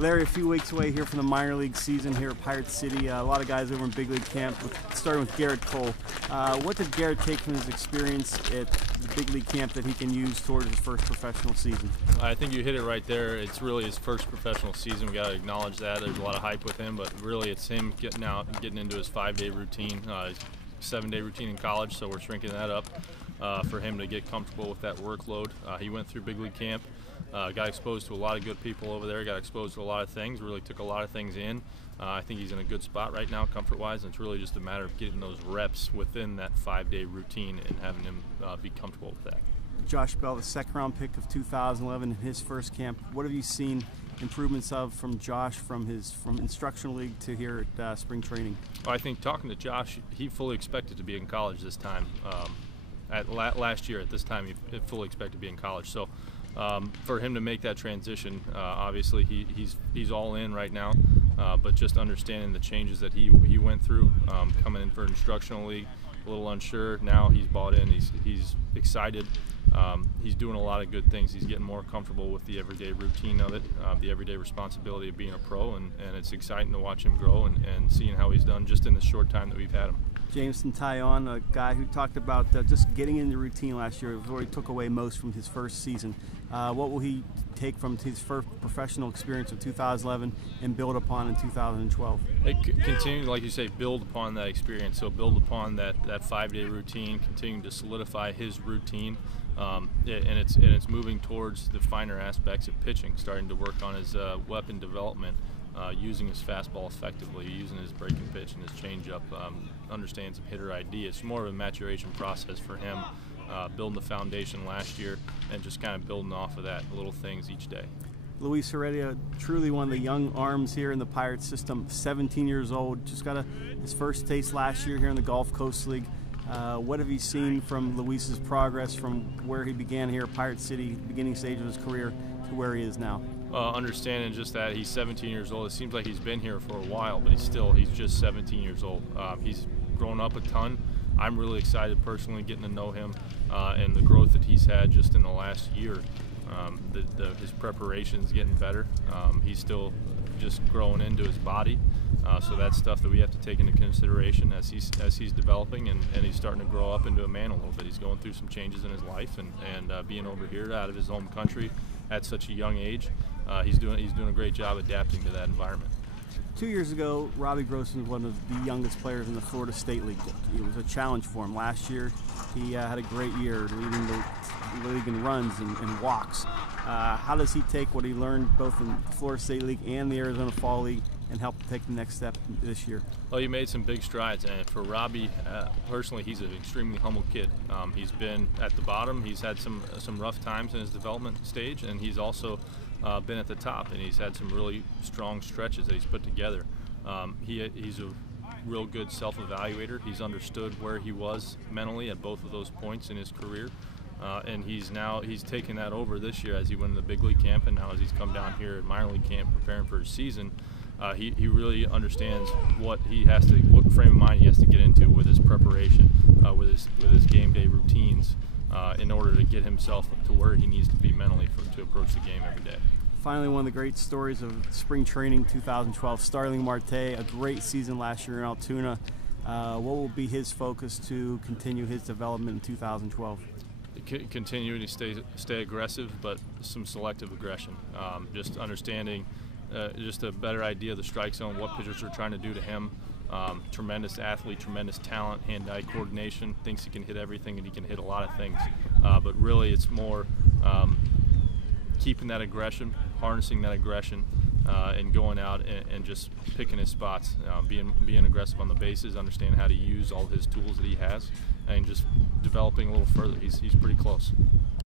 Larry, a few weeks away here from the minor league season here at Pirate City. A lot of guys over in big league camp, starting with Garrett Cole. What did Garrett take from his experience at the big league camp that he can use towards his first professional season? I think you hit it right there. It's really his first professional season. We got to acknowledge that. There's a lot of hype with him, but really it's him getting out and getting into his 5-day routine. His 7-day routine in college, so we're shrinking that up for him to get comfortable with that workload. He went through big league camp. Got exposed to a lot of good people over there, got exposed to a lot of things, really took a lot of things in. I think he's in a good spot right now comfort-wise, and it's really just a matter of getting those reps within that 5-day routine and having him be comfortable with that. Josh Bell, the second-round pick of 2011 in his first camp. What have you seen improvements of from Josh from instructional league to here at spring training? Well, I think talking to Josh, he fully expected to be in college this time. Last year at this time, he fully expected to be in college. So for him to make that transition, obviously he's all in right now, but just understanding the changes that he went through, coming in for instructional league, a little unsure. Now he's bought in, he's excited. He's doing a lot of good things. He's getting more comfortable with the everyday routine of it, the everyday responsibility of being a pro, and it's exciting to watch him grow and seeing how he's done just in the short time that we've had him. Jameson Tyon, a guy who talked about just getting in the routine last year, where he took away most from his first season. What will he take from his first professional experience of 2011 and build upon in 2012? Continue, like you say, build upon that experience. So build upon that 5-day routine, continuing to solidify his routine, and it's moving towards the finer aspects of pitching, starting to work on his weapon development. Using his fastball effectively, using his breaking pitch and his changeup, understanding some hitter ID. It's more of a maturation process for him, building the foundation last year and just kind of building off of that, little things each day. Luis Heredia, truly one of the young arms here in the Pirates system, 17 years old, just got his first taste last year here in the Gulf Coast League. What have you seen from Luis's progress from where he began here at Pirate City, beginning stage of his career, to where he is now? Understanding just that he's 17 years old. It seems like he's been here for a while, but he's just 17 years old. He's grown up a ton. I'm really excited personally getting to know him and the growth that he's had just in the last year. His preparation's getting better. He's still just growing into his body, so that's stuff that we have to take into consideration as he's developing and he's starting to grow up into a man a little bit. He's going through some changes in his life and being over here out of his home country at such a young age. He's doing a great job adapting to that environment. 2 years ago, Robbie Grossman was one of the youngest players in the Florida State League. It was a challenge for him. Last year, he had a great year, leading the league in runs and walks. How does he take what he learned both in the Florida State League and the Arizona Fall League and help take the next step this year? Well, he made some big strides, and for Robbie, personally, he's an extremely humble kid. He's been at the bottom. He's had some rough times in his development stage, and he's also been at the top, and he's had some really strong stretches that he's put together. He's a real good self-evaluator. He's understood where he was mentally at both of those points in his career, and he's taken that over this year as he went into the big league camp, and now as he's come down here at minor league camp preparing for his season. He really understands what frame of mind he has to get into with his preparation, with his game day routines, in order to get himself to where he needs to be mentally to approach the game every day. Finally, one of the great stories of spring training 2012, Starling Marte, a great season last year in Altoona. What will be his focus to continue his development in 2012? Continuing to stay aggressive, but some selective aggression. Just understanding just a better idea of the strike zone, what pitchers are trying to do to him. Tremendous athlete, tremendous talent, hand-eye coordination, thinks he can hit everything and he can hit a lot of things. But really it's more keeping that aggression, harnessing that aggression, and going out and just picking his spots, being aggressive on the bases, understanding how to use all his tools that he has, and just developing a little further. He's pretty close.